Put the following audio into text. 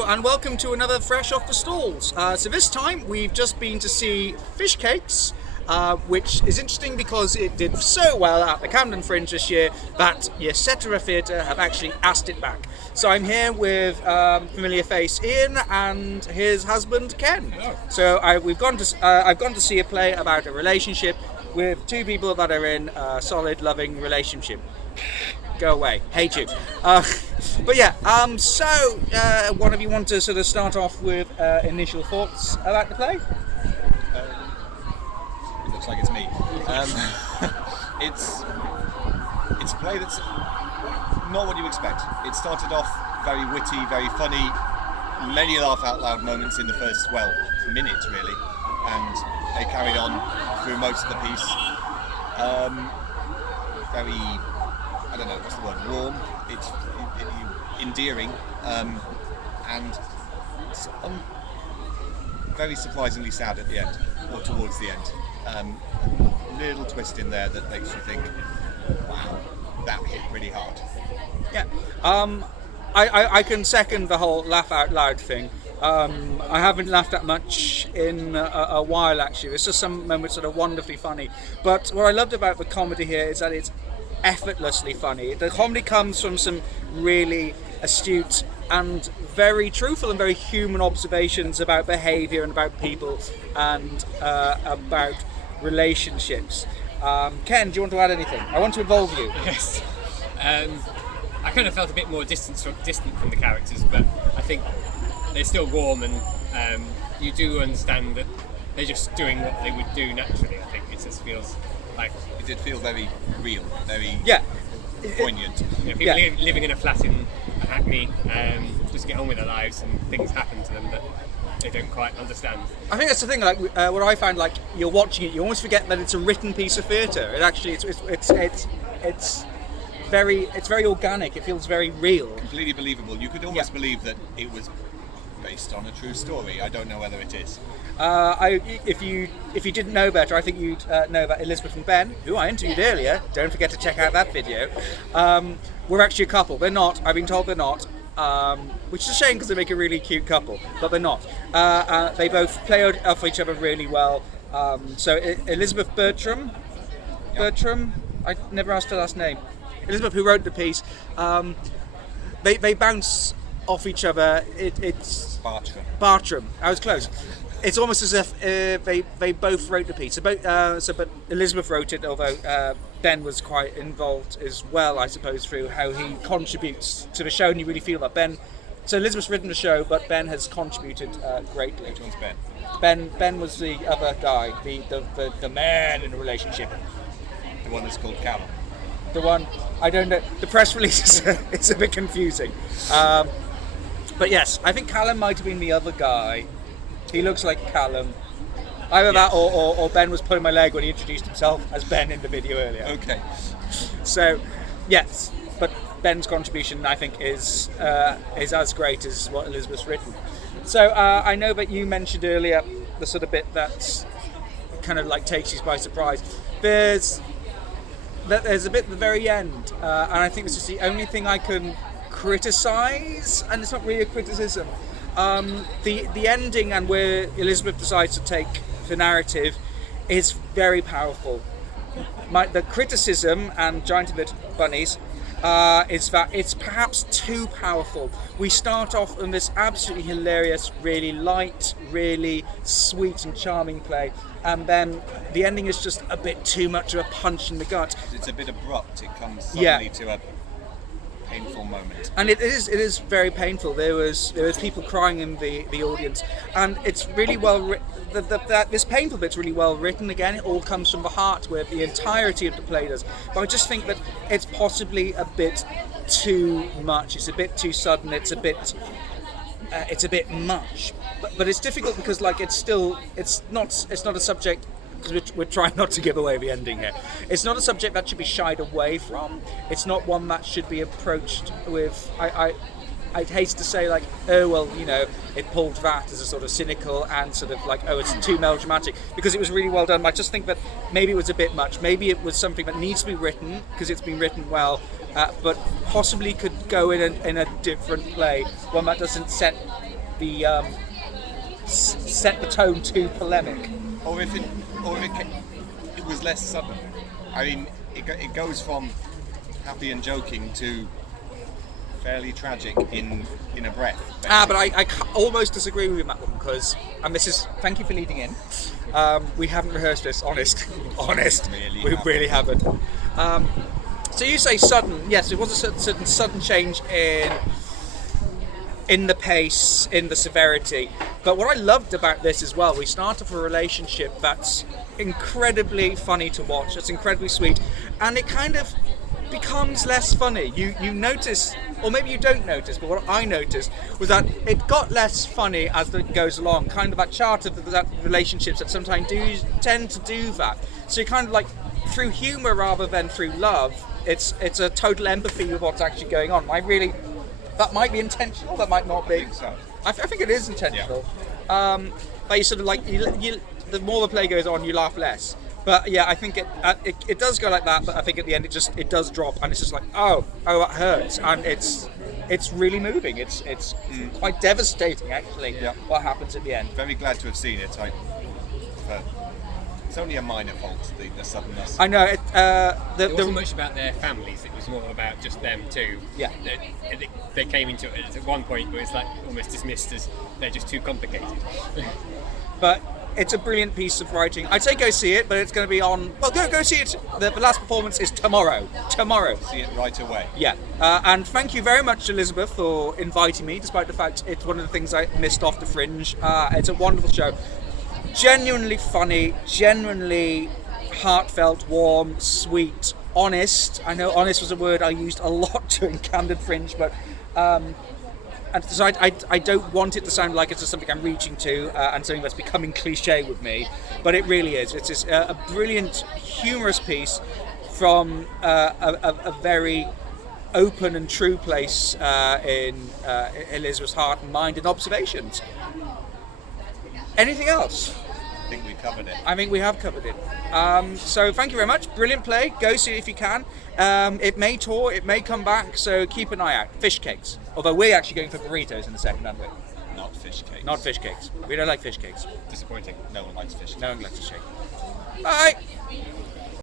Hello and welcome to another Fresh Off the Stalls. So this time we've just been to see Fishcakes, which is interesting because it did so well at the Camden Fringe this year that the Etcetera Theatre have actually asked it back. So I'm here with familiar face Ian and his husband Ken. Hello. So I've gone to see a play about a relationship with two people that are in a solid, loving relationship. Go away, hate you. But yeah, so one of you want to sort of start off with initial thoughts about the play? It looks like it's me. It's a play that's not what you expect. It started off very witty, very funny, many laugh out loud moments in the first, minute really, and they carried on through most of the piece. Very, I don't know, what's the word, warm, it's endearing, and very surprisingly sad at the end, or towards the end. Little twist in there that makes you think, wow, that hit pretty hard. Yeah, I can second the whole laugh out loud thing. I haven't laughed that much in a while actually. There's just some moments that are wonderfully funny. But what I loved about the comedy here is that it's effortlessly funny. The comedy comes from some really astute and very truthful and very human observations about behaviour and about people and about relationships. Ken, do you want to add anything? I want to involve you. Yes. I kind of felt a bit more distant from the characters, but I think they're still warm, and you do understand that they're just doing what they would do naturally. I think it just feels like It did feel very real, very poignant. People living in a flat in Hackney just get on with their lives, and things happen to them that they don't quite understand. I think that's the thing. Like what I find, like you're watching it, you almost forget that it's a written piece of theatre. It actually, it's very organic. It feels very real. Completely believable. You could almost believe that it was based on a true story. I don't know whether it is. If you didn't know better, I think you'd know that Elizabeth and Ben, who I interviewed earlier, don't forget to check out that video, were actually a couple. They're not. I've been told they're not, which is a shame because they make a really cute couple, but they're not. They both play off each other really well. So Elizabeth Bertram, I never asked her last name. Elizabeth, who wrote the piece, they bounce off each other. It's Bartram. I was close. It's almost as if they both wrote the piece. But Elizabeth wrote it, although Ben was quite involved as well, I suppose, through how he contributes to the show, and you really feel that Ben. So Elizabeth's written the show, but Ben has contributed greatly. Which one's Ben? Ben was the other guy, the man in the relationship. The one that's called Callum. The one, I don't know, the press release it's a bit confusing. But yes, I think Callum might have been the other guy. He looks like Callum. Either that or Ben was pulling my leg when he introduced himself as Ben in the video earlier. Okay. So, yes, but Ben's contribution I think is as great as what Elizabeth's written. So I know that you mentioned earlier the sort of bit that's kind of like takes you by surprise. There's a bit at the very end, and I think this is the only thing I can criticise, and it's not really a criticism. The ending and where Elizabeth decides to take the narrative is very powerful. The criticism, and giant bit bunnies, is that it's perhaps too powerful. We start off on this absolutely hilarious, really light, really sweet and charming play, and then the ending is just a bit too much of a punch in the gut. It's a bit abrupt. It comes suddenly to a painful moment. And it is very painful. There was people crying in the audience, and it's really well written. This painful bit's really well written. Again, it all comes from the heart, where the entirety of the play does. But I just think that it's possibly a bit too much. It's a bit too sudden. It's a bit much. But it's difficult because it's not a subject. We're trying not to give away the ending here. It's not a subject that should be shied away from. It's not one that should be approached with. I'd hate to say like, oh well, it pulled that as a sort of cynical and sort of like, oh, it's too melodramatic, because it was really well done. But I just think that maybe it was a bit much. Maybe it was something that needs to be written because it's been written well, but possibly could go in a different play, one that doesn't set be set the tone too polemic. Or if it was less sudden. I mean, it goes from happy and joking to fairly tragic in a breath. But I almost disagree with you, Matt, because, and this is, thank you for leading in. We haven't rehearsed this, honest. We really haven't. So you say sudden, yes, it was a certain sudden change in the pace, in the severity. But what I loved about this as well, we start off a relationship that's incredibly funny to watch, it's incredibly sweet, and it kind of becomes less funny. You notice, or maybe you don't notice, but what I noticed was that it got less funny as it goes along, kind of that chart of that relationships that sometimes tend to do that. So you kind of like, through humour rather than through love, it's a total empathy with what's actually going on. That might be intentional, that might not be. I think so. I think it is intentional. Yeah. But you sort of like, the more the play goes on, you laugh less. But yeah, I think it does go like that. But I think at the end it does drop, and it's just like oh, it hurts, and it's really moving. It's quite devastating actually. Yeah. What happens at the end. Very glad to have seen it. It's only a minor fault, the suddenness. I know. It wasn't much about their families. It was more about just them two. Yeah. They came into it at one point, but it's like almost dismissed as they're just too complicated. But it's a brilliant piece of writing. I'd say go see it, but it's going to be on. Well, go see it. The last performance is tomorrow. See it right away. Yeah. And thank you very much, Elizabeth, for inviting me, despite the fact it's one of the things I missed off the Fringe. It's a wonderful show. Genuinely funny, genuinely heartfelt, warm, sweet, honest. I know honest was a word I used a lot during Camden Fringe, but and so I don't want it to sound like it's just something I'm reaching to and something that's becoming cliche with me, but it really is. It's just a brilliant, humorous piece from a very open and true place in Elizabeth's heart and mind and observations. Anything else? I think we covered it. I think we have covered it. So thank you very much. Brilliant play. Go see it if you can. It may tour, it may come back, so keep an eye out. Fishcakes. Although we're actually going for burritos in a second, aren't we? Not fish cakes. Not fish cakes. We don't like fish cakes. Disappointing. No one likes fish cakes. No one likes fish cakes. Bye.